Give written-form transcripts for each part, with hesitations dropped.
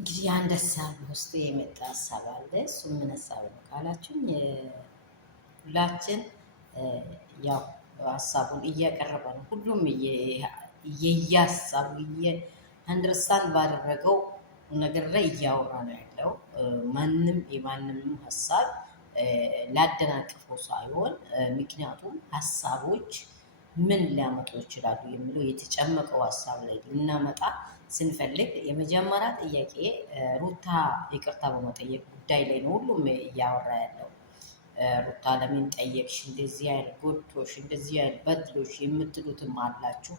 እንግዲህ አንድ ሀሳብ ውስጥ የመጣ ሀሳብ አለ። እሱ ምን ሀሳብ ነው ካላችሁኝ፣ ሁላችን ያው ሀሳቡን እያቀረበ ነው። ሁሉም የየሀሳቡ አንደርስታንድ ባደረገው ነገር ላይ እያወራ ነው ያለው። ማንም የማንም ሀሳብ ላደናቅፈው ሳይሆን፣ ምክንያቱም ሀሳቦች ምን ሊያመጡ ይችላሉ የሚለው የተጨመቀው ሀሳብ ላይ ልናመጣ ስንፈልግ የመጀመሪያ ጥያቄ ሩታ ይቅርታ በመጠየቅ ጉዳይ ላይ ነው ሁሉም እያወራ ያለው። ሩታ ለምን ጠየቅሽ? እንደዚህ ያህል ጎድቶሽ፣ እንደዚህ ያህል በድሎሽ የምትሉትም አላችሁ።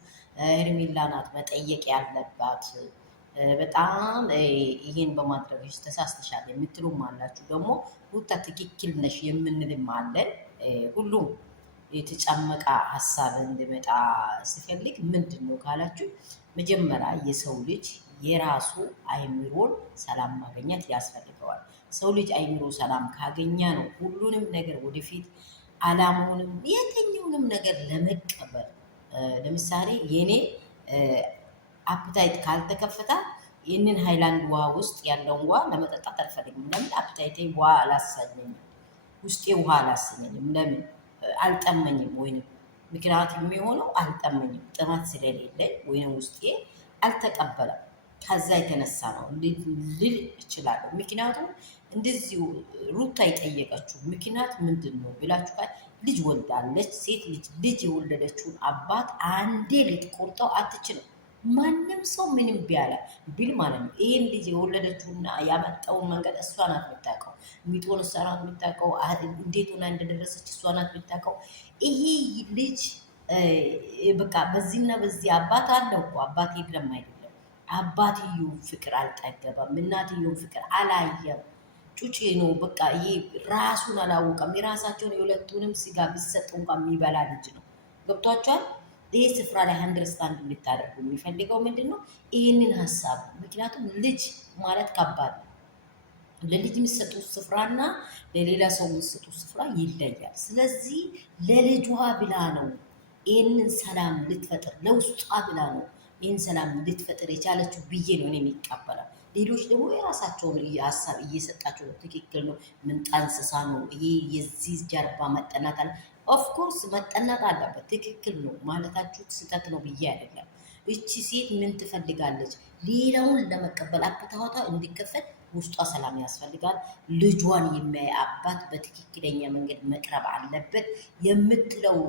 ሄርሜላ ናት መጠየቅ ያለባት፣ በጣም ይሄን በማድረግሽ ተሳስተሻል የምትሉም አላችሁ። ደግሞ ሩታ ትክክል ነሽ የምንልም አለን። ሁሉም የተጨመቀ ሀሳብ እንዲመጣ ሲፈልግ ምንድን ነው ካላችሁ፣ መጀመሪያ የሰው ልጅ የራሱ አይምሮን ሰላም ማግኘት ያስፈልገዋል። ሰው ልጅ አይምሮ ሰላም ካገኘ ነው ሁሉንም ነገር ወደፊት አላማውንም የትኛውንም ነገር ለመቀበል። ለምሳሌ የኔ አፕታይት ካልተከፈታ ይህንን ሃይላንድ ውሃ ውስጥ ያለውን ውሃ ለመጠጣት አልፈልግም። ለምን? አፕታይቴ ውሃ አላሰኘኝም፣ ውስጤ ውሃ አላሰኘኝም። ለምን? አልጠመኝም። ወይንም ምክንያት የሚሆነው አልጠመኝም፣ ጥማት ስለሌለኝ ወይንም ውስጤ አልተቀበለም። ከዛ የተነሳ ነው ልል እችላለሁ። ምክንያቱም እንደዚሁ ሩታ የጠየቀችው ምክንያት ምንድን ነው ብላችሁ ልጅ ወልዳለች። ሴት ልጅ የወለደችውን አባት አንዴ ልትቆርጠው አትችልም። ማንም ሰው ምንም ቢል ማለት ነው። ይህን ልጅ የወለደችውና ያመጣውን መንገድ እሷ ናት የምታውቀው። ሚጦን እሷ ናት የምታውቀው። እንዴት ሆና እንደደረሰች እሷ ናት የምታውቀው። ይሄ ልጅ በቃ በዚህና በዚህ አባት አለው እኮ አባት የለም አይደለም። አባትየው ፍቅር አልጠገበም፣ እናትየውን ፍቅር አላየም። ጩጬ ነው በቃ። ይሄ ራሱን አላወቀም። የራሳቸውን የሁለቱንም ስጋ ቢሰጥ እንኳን የሚበላ ልጅ ነው። ገብቷቸዋል። ይሄ ስፍራ ላይ አንደርስታንድ እንድታደርጉ የሚፈልገው ምንድን ነው? ይህንን ሀሳብ። ምክንያቱም ልጅ ማለት ከባድ ነው። ለልጅ የሚሰጡት ስፍራና ለሌላ ሰው የሚሰጡት ስፍራ ይለያል። ስለዚህ ለልጇ ብላ ነው ይህንን ሰላም ልትፈጥር፣ ለውስጧ ብላ ነው ይህን ሰላም ልትፈጥር የቻለችው ብዬ ነው እኔ የሚቀበለው። ሌሎች ደግሞ የራሳቸውን ሀሳብ እየሰጣቸው ነው። ትክክል ነው። ምንጣ ነው ይሄ። የዚህ ጀርባ መጠናት አለ። ኦፍኮርስ መጠናት አለበት። ትክክል ነው ማለታችሁ ስህተት ነው ብዬ አይደለም። እቺ ሴት ምን ትፈልጋለች? ሌላውን ለመቀበል አፕታዋታ እንዲከፈት ውስጧ ሰላም ያስፈልጋል። ልጇን የሚያይ አባት በትክክለኛ መንገድ መቅረብ አለበት የምትለው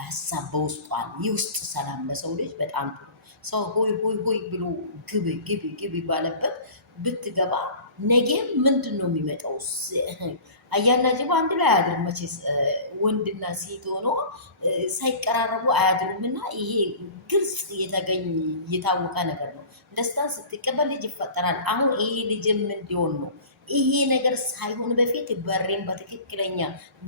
ሀሳብ በውስጧ የውስጥ ሰላም ለሰው ልጅ በጣም ጥሩ። ሰው ሆይ ሆይ ሆይ ብሎ ግብ ግብ ግብ ባለበት ብትገባ ነገም ምንድን ነው የሚመጣው? አያና ጅብ አንድ ላይ አያድርም መቼስ። ወንድና ሴት ሆኖ ሳይቀራረቡ አያድሩም። እና ይሄ ግልጽ የታወቀ ነገር ነው። ደስታን ስትቀበል ልጅ ይፈጠራል። አሁን ይሄ ልጅም እንዲሆን ነው። ይሄ ነገር ሳይሆን በፊት በሬን በትክክለኛ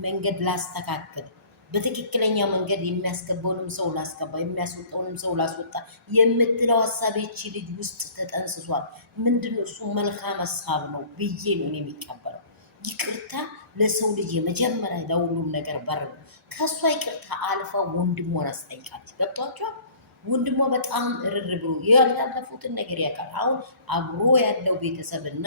መንገድ ላስተካክል፣ በትክክለኛ መንገድ የሚያስገባውንም ሰው ላስገባ፣ የሚያስወጣውንም ሰው ላስወጣ የምትለው ሀሳብ ይቺ ልጅ ውስጥ ተጠንስሷል። ምንድነው እሱ? መልካም ሀሳብ ነው ብዬ ነው የሚቀበለው። ይቅርታ ለሰው ልጅ የመጀመሪያ ለሁሉም ነገር በር ነው። ከእሷ ይቅርታ አልፋ ወንድሟን አስጠይቃለች። ገብቷቸዋል። ወንድሟ በጣም እርር ብሎ ያላለፉትን ነገር ያውቃል። አሁን አብሮ ያለው ቤተሰብና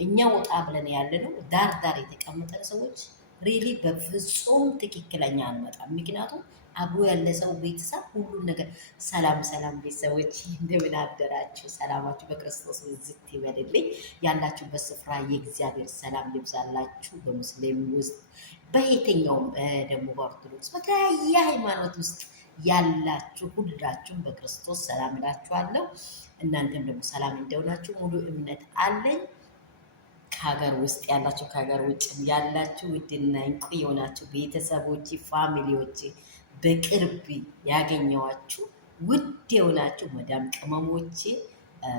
እኛ ወጣ ብለን ያለ ነው ዳር ዳር የተቀመጠን ሰዎች ሪሊ በፍጹም ትክክለኛ አንመጣም። ምክንያቱም አብሮ ያለ ሰው ቤተሰብ ሁሉም ነገር ሰላም ሰላም። ቤተሰቦች እንደምን አደራችሁ? ሰላማችሁ በክርስቶስ ብዝት ይበልልኝ። ያላችሁበት ስፍራ የእግዚአብሔር ሰላም ይብዛላችሁ። በሙስሊም ውስጥ በየትኛውም ደግሞ በኦርቶዶክስ በተለያየ ሃይማኖት ውስጥ ያላችሁ ሁላችሁም በክርስቶስ ሰላም እላችኋለሁ። እናንተም ደግሞ ሰላም እንደሆናችሁ ሙሉ እምነት አለኝ። ከሀገር ውስጥ ያላችሁ ከሀገር ውጭ ያላችሁ ውድና እንቁ የሆናችሁ ቤተሰቦች፣ ፋሚሊዎች በቅርብ ያገኘዋችሁ ውድ የሆናችሁ መዳም ቅመሞቼ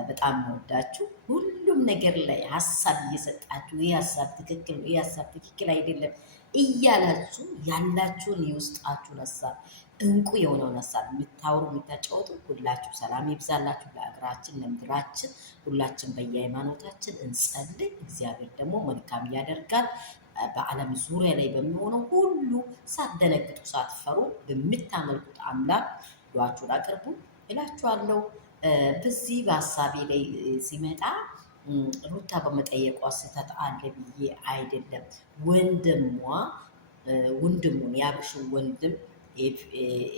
በጣም ወዳችሁ ሁሉም ነገር ላይ ሀሳብ እየሰጣችሁ ይህ ሀሳብ ትክክል ነው፣ ይህ ሀሳብ ትክክል አይደለም እያላችሁ ያላችሁን የውስጣችሁን ሀሳብ እንቁ የሆነውን ሀሳብ የምታወሩ የምታጫወቱ ሁላችሁ ሰላም ይብዛላችሁ። ለሀገራችን ለምድራችን ሁላችን በየሃይማኖታችን እንጸልይ። እግዚአብሔር ደግሞ መልካም ያደርጋል። በዓለም ዙሪያ ላይ በሚሆነው ሁሉ ሳትደነግጡ ሳትፈሩ በምታመልኩት አምላክ ዱዓችሁን አቅርቡ እላችኋለሁ። በዚህ በሀሳቤ ላይ ሲመጣ ሩታ በመጠየቋ ስህተት አለ ብዬ አይደለም። ወንድሙን የአብርሽን ወንድም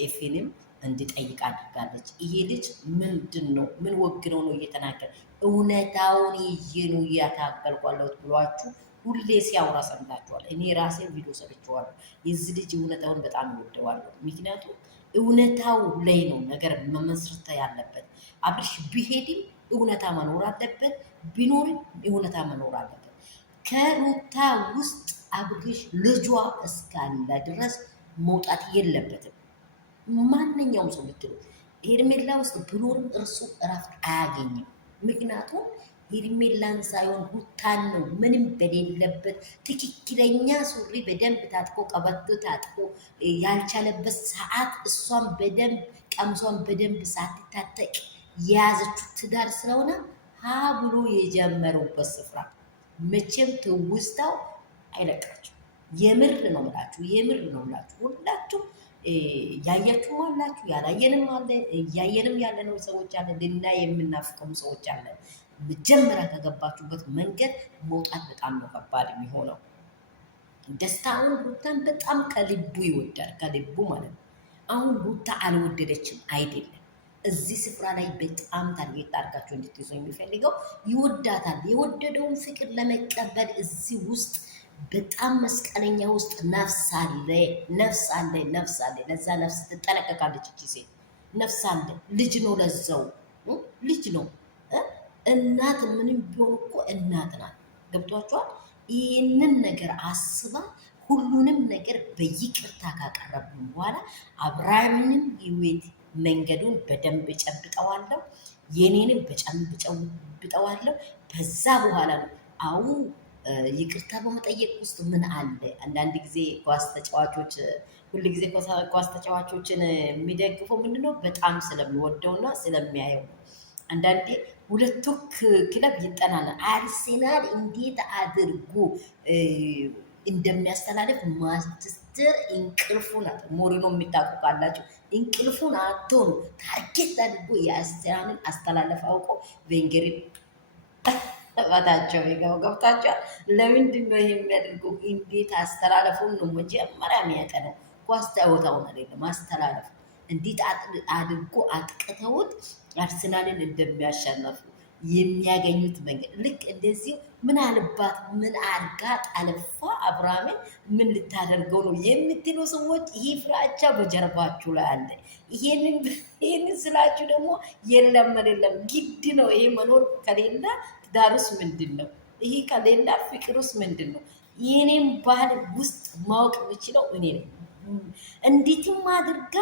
ኤፊንም እንዲጠይቅ አድርጋለች። ይሄ ልጅ ምንድን ነው ምን ወግነው ነው እየተናገረ እውነታውን ይዤ ነው እያታገልኳለሁት ብሏችሁ ሁሌ ሲያወራ ሰምታችኋል። እኔ ራሴ ቪዲዮ ሰርቼዋለሁ። የዚህ ልጅ እውነታውን በጣም ይወደዋለሁ። ምክንያቱም እውነታው ላይ ነው ነገር መመስረት ያለበት። አብርሽ ቢሄድም እውነታ መኖር አለበት፣ ቢኖርም እውነታ መኖር አለበት። ከሩታ ውስጥ አብርሽ ልጇ እስካለ ድረስ መውጣት የለበትም። ማንኛውም ሰው ብትሉ ሄርሜላ ውስጥ ብኖርም እርሱ እረፍት አያገኝም። ምክንያቱም ሄርሜላን ሳይሆን ሩታን ነው ምንም በሌለበት ትክክለኛ ሱሪ በደንብ ታጥቆ ቀበቶ ታጥቆ ያልቻለበት ሰዓት እሷን በደንብ ቀምሷን በደንብ ሳትታጠቅ የያዘችው ትዳር ስለሆነ ሀ ብሎ የጀመረውበት ስፍራ መቼም ትውስታው አይለቃችሁ። የምር ነው ምላችሁ፣ የምር ነው ምላችሁ። ሁላችሁ ያያችሁም አላችሁ፣ ያላየንም አለ፣ እያየንም ያለነው ሰዎች አለ፣ ልናይ የምናፍቀሙ ሰዎች አለ። መጀመሪያ ከገባችሁበት መንገድ መውጣት በጣም ነው ከባድ የሚሆነው። ደስታውን ሩታን በጣም ከልቡ ይወዳል፣ ከልቡ ማለት ነው። አሁን ሩታ አልወደደችም አይደለም። እዚህ ስፍራ ላይ በጣም ታርጌት አድርጋችሁ እንድትይዙ የሚፈልገው ይወዳታል። የወደደውን ፍቅር ለመቀበል እዚህ ውስጥ በጣም መስቀለኛ ውስጥ ነፍስ አለ፣ ነፍስ አለ፣ ነፍስ አለ። ለዛ ነፍስ ትጠነቀቃለች እቺ ሴት። ነፍስ አለ። ልጅ ነው፣ ለዛው ልጅ ነው። እናት ምንም ቢሆን እኮ እናት ናት። ገብቷችኋል? ይህንን ነገር አስባ ሁሉንም ነገር በይቅርታ ካቀረብን በኋላ አብርሃምንም ህይወት መንገዱን በደንብ ጨብጠዋለሁ፣ የኔንም በጨንብ ጨብጠዋለሁ። በዛ በኋላ ነው አው ይቅርታ በመጠየቅ ውስጥ ምን አለ? አንዳንድ ጊዜ ኳስ ተጫዋቾች ሁሉ ጊዜ ኳስ ተጫዋቾችን የሚደግፈው ምንድነው? በጣም ስለሚወደውና ስለሚያየው። አንዳንዴ ሁለቱ ክለብ ይጠናናል። አርሴናል እንዴት አድርጎ እንደሚያስተላልፍ ማንቸስተር እንቅልፉን አጥቶ ሞሪኖ የሚታቁ ካላቸው እንቅልፉን አጥቶ ነው ታርጌት አድርጎ የአርሴናልን አስተላለፍ አውቆ ቬንገርን ባታቸው ይገባው ገብታቸዋል። ለምንድን ነው ይሄ የሚያደርገው? እንዴት አስተላለፉን ነው መጀመሪያ የሚያጠነው። ኳስ ጨዋታውን አይደለም አስተላለፉ እንዴት አድርጎ አጥቅተውት አርሰናልን እንደሚያሸነፉ የሚያገኙት መንገድ ልክ እንደዚህ ምናልባት ምን አርጋ ጣለፋ አብርሃምን ምን ልታደርገው ነው የምትሉ ሰዎች ይህ ፍራቻ በጀርባችሁ ላይ አለ። ይሄንን ስላችሁ ደግሞ የለም ግድ ነው። ይሄ መኖር ከሌለ ትዳሩስ ምንድን ነው? ይሄ ከሌላ ፍቅሩስ ምንድን ነው? የኔም ባህል ውስጥ ማወቅ የምችለው እኔ ነኝ። እንዴትም አድርጋ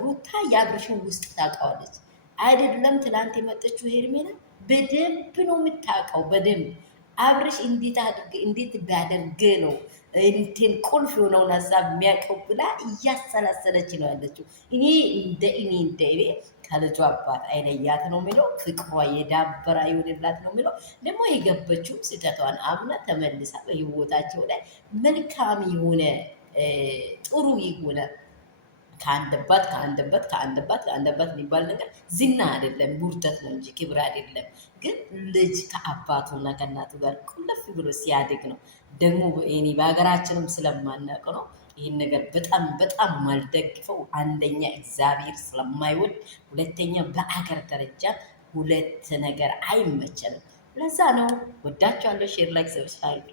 ሩታ የአብርሽን ውስጥ ታውቀዋለች አይደለም? ትላንት የመጠችው ሄርሜላ በደንብ ነው የምታውቀው። በደንብ አብርሽ እንዴት ቢያደርግ ነው እንትን ቁልፍ የሆነውን ሀሳብ የሚያውቀው ብላ እያሰላሰለች ነው ያለችው። እኔ እንደ ከልጇ አባት አይለያት ነው የሚለው። ፍቅሯ የዳበራ ይሆንላት ነው የሚለው። ደግሞ የገበችው ስህተቷን አምና ተመልሳ በህይወታቸው ላይ መልካም የሆነ ጥሩ የሆነ ከአንደበት የሚባል ነገር ዝና አይደለም፣ ውርደት ነው እንጂ ክብር አይደለም። ግን ልጅ ከአባቱና ከእናቱ ጋር ቁልፍ ብሎ ሲያድግ ነው። ደግሞ እኔ በሀገራችንም ስለማናውቅ ነው ይህን ነገር በጣም ማልደግፈው። አንደኛ እግዚአብሔር ስለማይወድ፣ ሁለተኛ በአገር ደረጃ ሁለት ነገር አይመቸንም። ለዛ ነው። ወዳቸዋለሁ። ሼር ላይክ ሰብስክራይብ